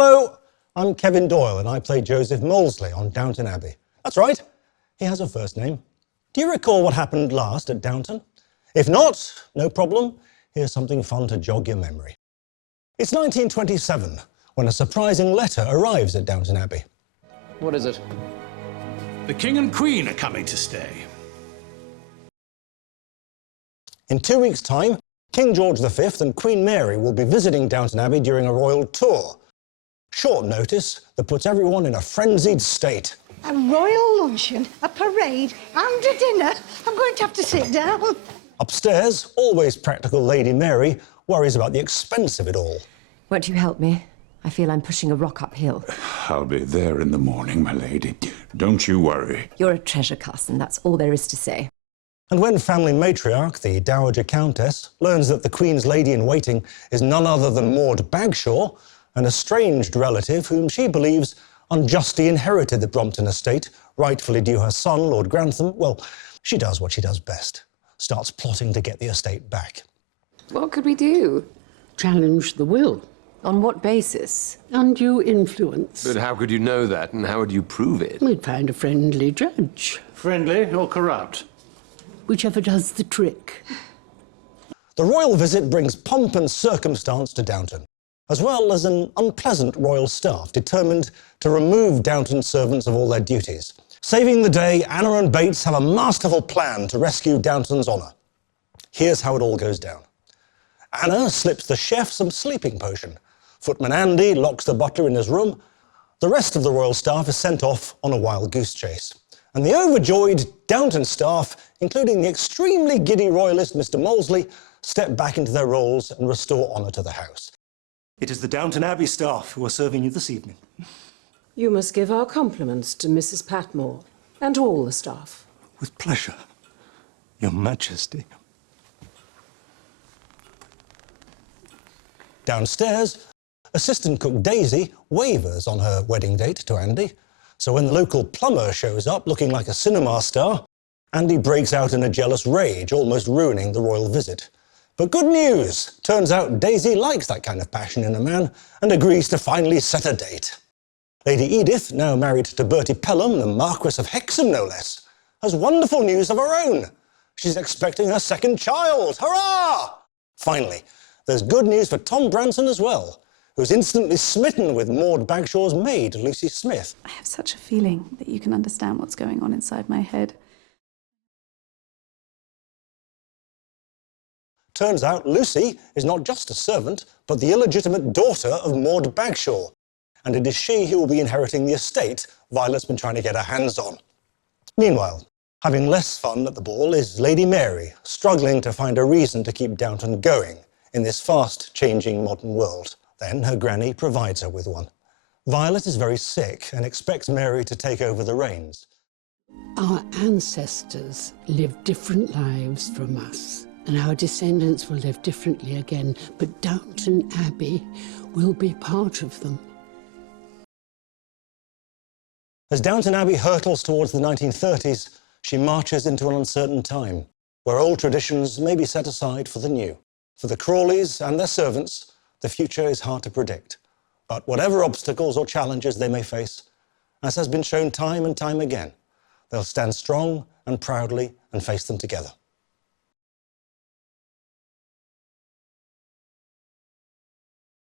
Hello, I'm Kevin Doyle and I play Joseph Molesley on Downton Abbey. That's right, he has a first name. Do you recall what happened last at Downton? If not, no problem, here's something fun to jog your memory. It's 1927 when a surprising letter arrives at Downton Abbey. What is it? The King and Queen are coming to stay. In 2 weeks' time, King George V and Queen Mary will be visiting Downton Abbey during a royal tour. Short notice that puts everyone in a frenzied state. A royal luncheon, a parade, and a dinner. I'm going to have to sit down. Upstairs, always practical Lady Mary worries about the expense of it all. Won't you help me? I feel I'm pushing a rock uphill. I'll be there in the morning, my lady. Don't you worry. You're a treasure, Carson. That's all there is to say. And when family matriarch, the Dowager Countess, learns that the Queen's lady-in-waiting is none other than Maud Bagshaw, an estranged relative whom she believes unjustly inherited the Brompton estate, rightfully due her son, Lord Grantham, well, she does what she does best. Starts plotting to get the estate back. What could we do? Challenge the will. On what basis? Undue influence. But how could you know that, and how would you prove it? We'd find a friendly judge. Friendly or corrupt? Whichever does the trick. The royal visit brings pomp and circumstance to Downton, as well as an unpleasant royal staff determined to remove Downton servants of all their duties. Saving the day, Anna and Bates have a masterful plan to rescue Downton's honour. Here's how it all goes down. Anna slips the chef some sleeping potion. Footman Andy locks the butler in his room. The rest of the royal staff is sent off on a wild goose chase. And the overjoyed Downton staff, including the extremely giddy royalist Mr. Molesley, step back into their roles and restore honour to the house. It is the Downton Abbey staff who are serving you this evening. You must give our compliments to Mrs. Patmore and all the staff. With pleasure, Your Majesty. Downstairs, assistant cook Daisy wavers on her wedding date to Andy. So when the local plumber shows up looking like a cinema star, Andy breaks out in a jealous rage, almost ruining the royal visit. But good news! Turns out Daisy likes that kind of passion in a man and agrees to finally set a date. Lady Edith, now married to Bertie Pelham, the Marquess of Hexham no less, has wonderful news of her own. She's expecting her second child. Hurrah! Finally, there's good news for Tom Branson as well, who's instantly smitten with Maud Bagshaw's maid, Lucy Smith. I have such a feeling that you can understand what's going on inside my head. Turns out Lucy is not just a servant, but the illegitimate daughter of Maud Bagshaw. And it is she who will be inheriting the estate Violet's been trying to get her hands on. Meanwhile, having less fun at the ball is Lady Mary, struggling to find a reason to keep Downton going in this fast-changing modern world. Then her granny provides her with one. Violet is very sick and expects Mary to take over the reins. Our ancestors lived different lives from us, and our descendants will live differently again, but Downton Abbey will be part of them. As Downton Abbey hurtles towards the 1930s, she marches into an uncertain time, where old traditions may be set aside for the new. For the Crawleys and their servants, the future is hard to predict. But whatever obstacles or challenges they may face, as has been shown time and time again, they'll stand strong and proudly and face them together.